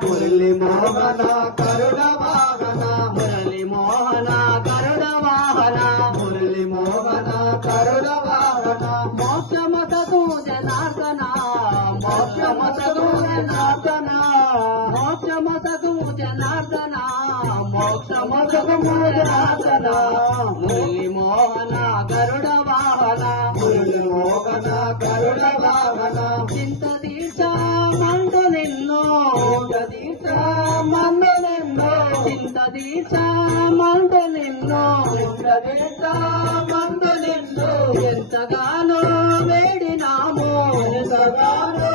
మురళి మోహన కరుణ వాహన మురళి మోహన కరుణ వాహన మురళి మోహన కరుణ వాహన మోక్షమతకు జనార్దన మోక్షమతకు జనార్దన మోక్షమతకు జనార్దన మోక్షమతకు జనార్దన మురళి మోహన చింత తీర్చ మండు నిన్నో చింత తీర్చ నిన్నో ఎంతగానో వేడినామో ఎంతగానో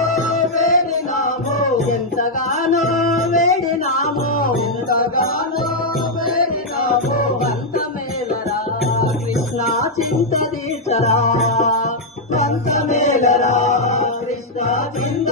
వేడినామో ఎంతగానో వేడినామో ఎంతగానో వేడినామో అంత మేలరా కృష్ణ చింత తీర్చరా అంత మేలరా కృష్ణ చింత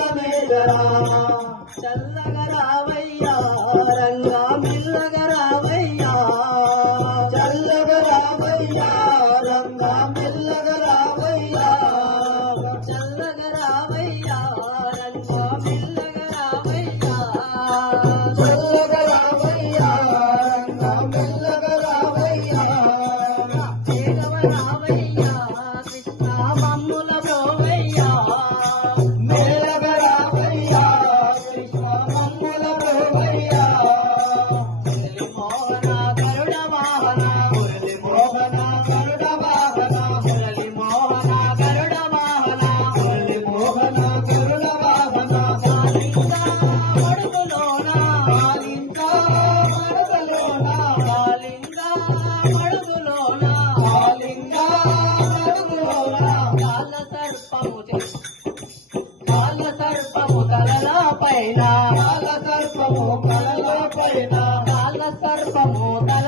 పైన కాల సర్పము కళల పైన కాల సర్పము కళ